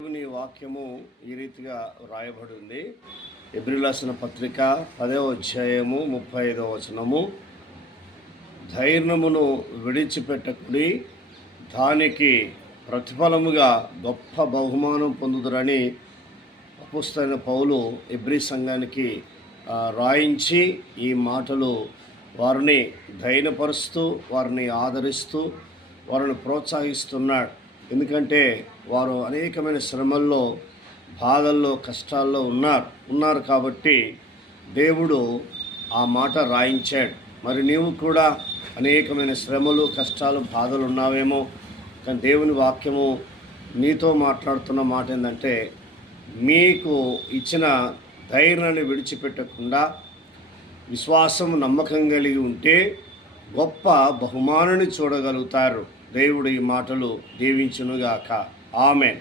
దేవుని వాక్యము ఈ రీతిగా వ్రాయబడి ఉంది. హెబ్రీయులకు రాసిన పత్రిక 10వ అధ్యాయము 35వ వచనము. ధైర్యమును విడిచిపెట్టకుడి, దానికి ప్రతిఫలముగా గొప్ప బహుమానం పొందుదురని అపోస్తలుడైన పౌలు హెబ్రీ సంఘానికి రాయించి ఈ మాటలు వారిని ధైర్యపరుస్తూ, వారిని ఆదరిస్తూ, వారిని ప్రోత్సహిస్తున్నాడు. ఎందుకంటే వారు అనేకమైన శ్రమల్లో, బాధల్లో, కష్టాల్లో ఉన్నారు కాబట్టి దేవుడు ఆ మాట రాయించాడు. మరి నీవు కూడా అనేకమైన శ్రమలు, కష్టాలు, బాధలు ఉన్నావేమో. కానీ దేవుని వాక్యము నీతో మాట్లాడుతున్న మాట ఏంటంటే, మీకు ఇచ్చిన ధైర్యాన్ని విడిచిపెట్టకుండా విశ్వాసం, నమ్మకం కలిగి ఉంటే గొప్ప బహుమానాన్ని చూడగలుగుతారు. దేవుడు ఈ మాటలు దీవించునుగాక. ఆమేన్.